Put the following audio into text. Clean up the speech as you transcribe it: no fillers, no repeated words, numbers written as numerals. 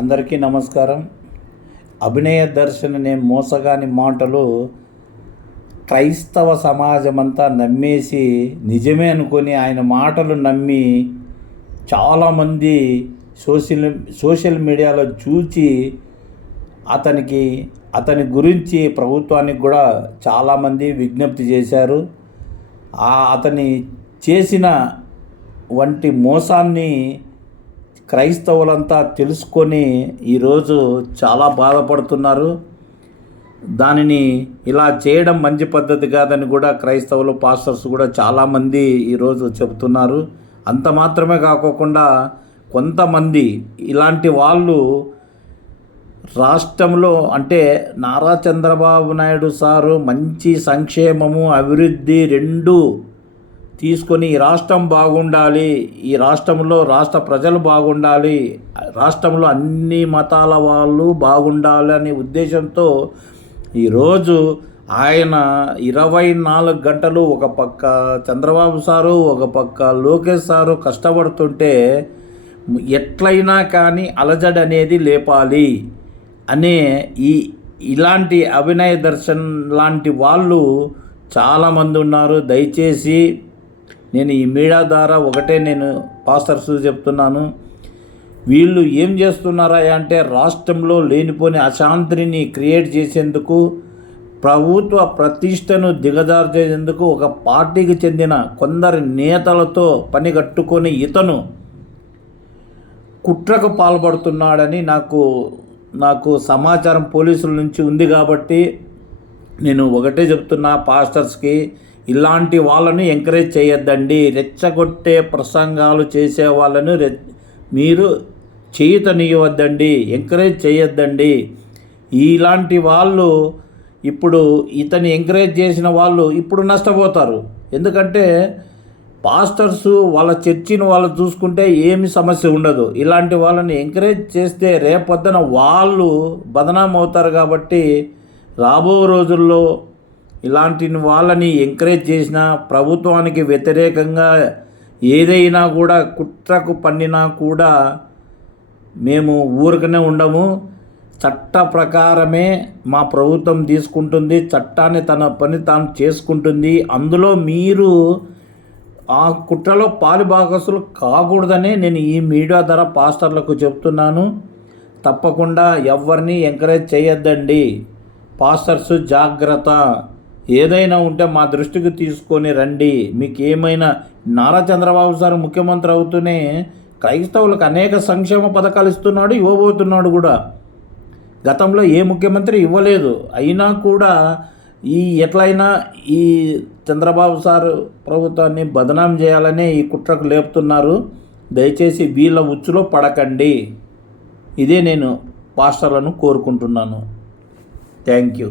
అందరికీ నమస్కారం. అభినయ దర్శన్ అనే మోసగాని మాటలు క్రైస్తవ సమాజమంతా నమ్మేసి నిజమే అనుకొని ఆయన మాటలు నమ్మి చాలామంది సోషల్ మీడియాలో చూచి అతని గురించి ప్రభుత్వానికి కూడా చాలామంది విజ్ఞప్తి చేశారు. అతని చేసిన వంటి మోసాన్ని క్రైస్తవులంతా తెలుసుకొని ఈరోజు చాలా బాధపడుతున్నారు. దానిని ఇలా చేయడం మంచి పద్ధతి కాదని కూడా క్రైస్తవులు పాస్టర్స్ కూడా చాలామంది ఈరోజు చెబుతున్నారు. అంత మాత్రమే కాకోకుండా కొంతమంది ఇలాంటి వాళ్ళు రాష్ట్రంలో అంటే నారా చంద్రబాబు నాయుడు సారు మంచి సంక్షేమము అభివృద్ధి రెండు తీసుకొని ఈ రాష్ట్రం బాగుండాలి, ఈ రాష్ట్రంలో రాష్ట్ర ప్రజలు బాగుండాలి, రాష్ట్రంలో అన్ని మతాల వాళ్ళు బాగుండాలి అనే ఉద్దేశంతో ఈరోజు ఆయన 24 గంటలు ఒక పక్క చంద్రబాబు సారు ఒక పక్క లోకేష్ సారు కష్టపడుతుంటే ఎట్లయినా కానీ అలజడి అనేది లేపాలి అనే ఇలాంటి అభినయ దర్శన్ లాంటి వాళ్ళు చాలామంది ఉన్నారు. దయచేసి నేను ఈ మీడియా ద్వారా నేను పాస్టర్స్ చెప్తున్నాను, వీళ్ళు ఏం చేస్తున్నారా అంటే రాష్ట్రంలో లేనిపోని అశాంతిని క్రియేట్ చేసేందుకు, ప్రభుత్వ ప్రతిష్టను దిగజార్చేందుకు ఒక పార్టీకి చెందిన కొందరి నేతలతో పని కట్టుకొని ఇతను కుట్రకు పాల్పడుతున్నాడని నాకు సమాచారం పోలీసుల నుంచి ఉంది. కాబట్టి నేను చెప్తున్నా పాస్టర్స్కి, ఇలాంటి వాళ్ళని ఎంకరేజ్ చేయొద్దండి. రెచ్చగొట్టే ప్రసంగాలు చేసే వాళ్ళను మీరు చేయతనియవద్దండి, ఎంకరేజ్ చేయొద్దండి. ఇలాంటి వాళ్ళు ఇప్పుడు ఇతని ఎంకరేజ్ చేసిన వాళ్ళు ఇప్పుడు నష్టపోతారు. ఎందుకంటే పాస్టర్స్ వాళ్ళ చర్చిని వాళ్ళు చూసుకుంటే ఏమి సమస్య ఉండదు. ఇలాంటి వాళ్ళని ఎంకరేజ్ చేస్తే రేపొద్దున వాళ్ళు బదనాం అవుతారు. కాబట్టి రాబో రోజుల్లో ఇలాంటి వాళ్ళని ఎంకరేజ్ చేసినా, ప్రభుత్వానికి వ్యతిరేకంగా ఏదైనా కూడా కుట్రకు పన్నినా కూడా మేము ఊరికనే ఉండము. చట్ట ప్రకారమే మా ప్రభుత్వం తీసుకుంటుంది, చట్టాన్ని తన పని తాను చేసుకుంటుంది. అందులో మీరు ఆ కుట్రలో పాలుభాగస్తులు కాకూడదనే నేను ఈ మీడియా ద్వారా పాస్టర్లకు చెప్తున్నాను. తప్పకుండా ఎవరిని ఎంకరేజ్ చేయొద్దండి. పాస్టర్స్ జాగ్రత్త, ఏదైనా ఉంటే మా దృష్టికి తీసుకొని రండి. మీకు ఏమైనా నారా చంద్రబాబు సార్ ముఖ్యమంత్రి అవుతూనే క్రైస్తవులకు అనేక సంక్షేమ పథకాలు ఇస్తున్నాడు, ఇవ్వబోతున్నాడు కూడా. గతంలో ఏ ముఖ్యమంత్రి ఇవ్వలేదు. అయినా కూడా ఎట్లయినా ఈ చంద్రబాబు సార్ ప్రభుత్వాన్ని బదనాం చేయాలనే ఈ కుట్రకు లేపుతున్నారు. దయచేసి వీళ్ళ ఉచ్చులో పడకండి. ఇదే నేను పాస్టర్లను కోరుకుంటున్నాను. Thank you.